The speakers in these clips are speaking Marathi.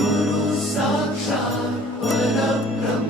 Guru Saksha Parabrahma.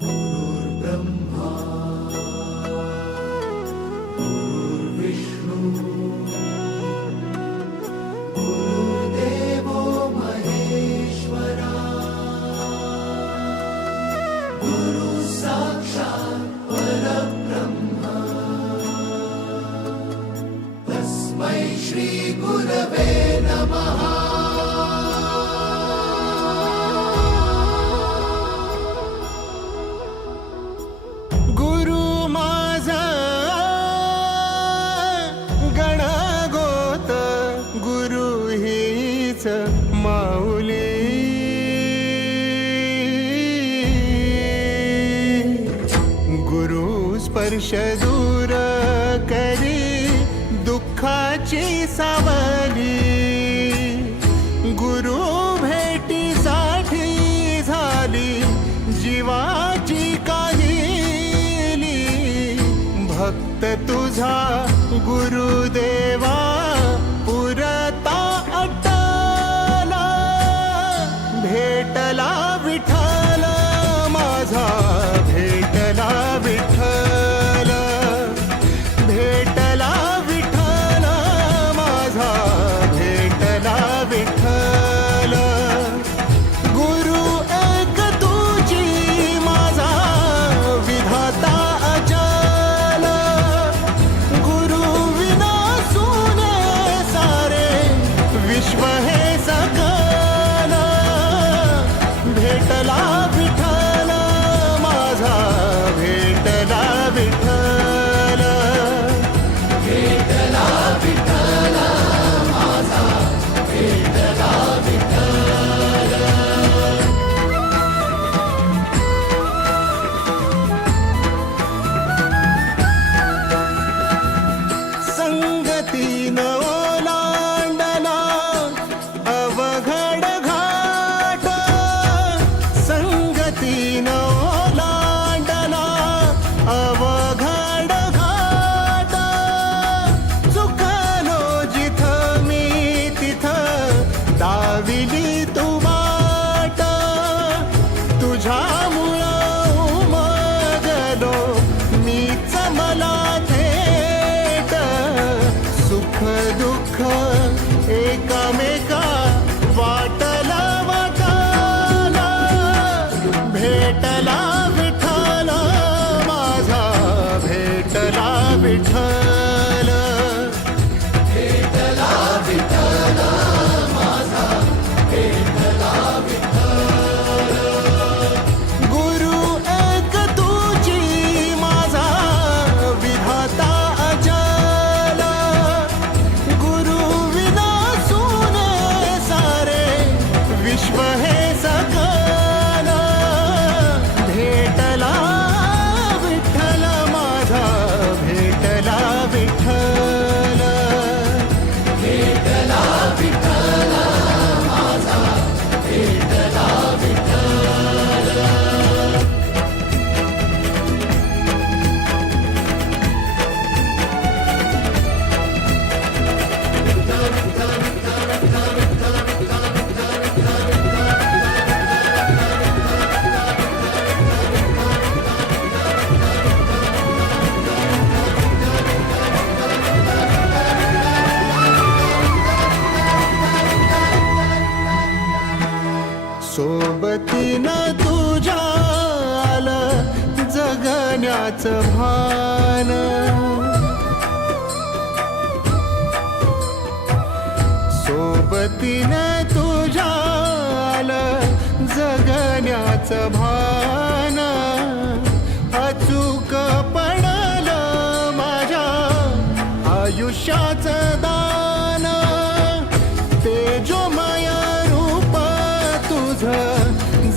Guru. विष दूर करी दुःखाची सावली. गुरु भेटीसाठी झाली जीवाची काली भक्त तुझा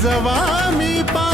जवा मी पा